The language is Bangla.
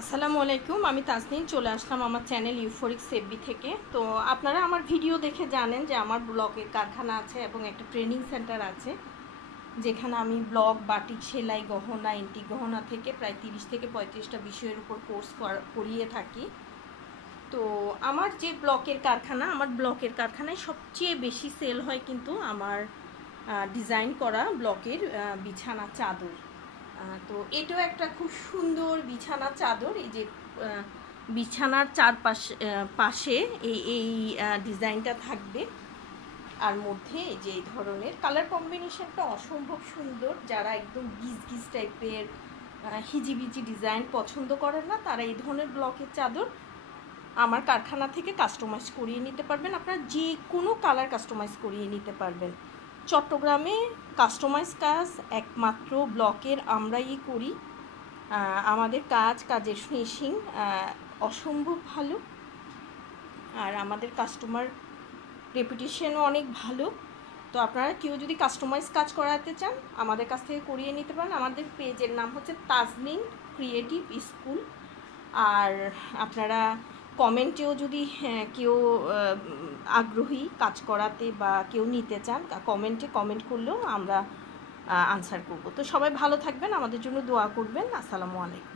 আসসালামু আলাইকুম, আমি তাজনীন চলে আসলাম আমার চ্যানেল ইউফোরিক সেফবি থেকে। তো আপনারা আমার ভিডিও দেখে জানেন যে আমার ব্লকের কারখানা আছে এবং একটা ট্রেনিং সেন্টার আছে, যেখানে আমি ব্লক, বাটিক, সেলাই, গহনা, এন্টিক গহনা থেকে প্রায় 30 থেকে 35টা বিষয়ের উপর কোর্স করিয়ে থাকি। তো আমার যে ব্লকের কারখানায় সবচেয়ে বেশি সেল হয় কিন্তু আমার ডিজাইন করা ব্লকের বিছানা চাদর। তো এটাও একটা খুব সুন্দর বিছানা চাদর। এই যে বিছানার পাশে এই ডিজাইনটা থাকবে, আর মধ্যে যে এই ধরনের কালার কম্বিনেশনটা অসম্ভব সুন্দর। যারা একদম গিজ টাইপের হিজিবিজি ডিজাইন পছন্দ করেন না, তারা এই ধরনের ব্লকের চাদর আমার কারখানা থেকে কাস্টমাইজ করিয়ে নিতে পারবেন। আপনারা যে কোনো কালার কাস্টমাইজ করিয়ে নিতে পারবেন। চট্টগ্রামে কাস্টমাইজ কাজ একমাত্র ব্লকের আমরাই করি। আমাদের কাজের ফিনিশিং অসম্ভব ভালো, আর আমাদের কাস্টমার রেপুটেশনও অনেক ভালো। তো আপনারা কেউ যদি কাস্টমাইজ কাজ করাতে চান, আমাদের কাছ থেকে করিয়ে নিতে পারেন। আমাদের পেজের নাম হচ্ছে তাজনীন ক্রিয়েটিভ স্কুল। আর আপনারা কমেন্টেও যদি কেউ আগ্রহী কাজ করাতে বা কেউ নিতে চান, কমেন্ট করলেও আমরা আনসার করব। তো সবাই ভালো থাকবেন, আমাদের জন্য দোয়া করবেন। আসসালামু আলাইকুম।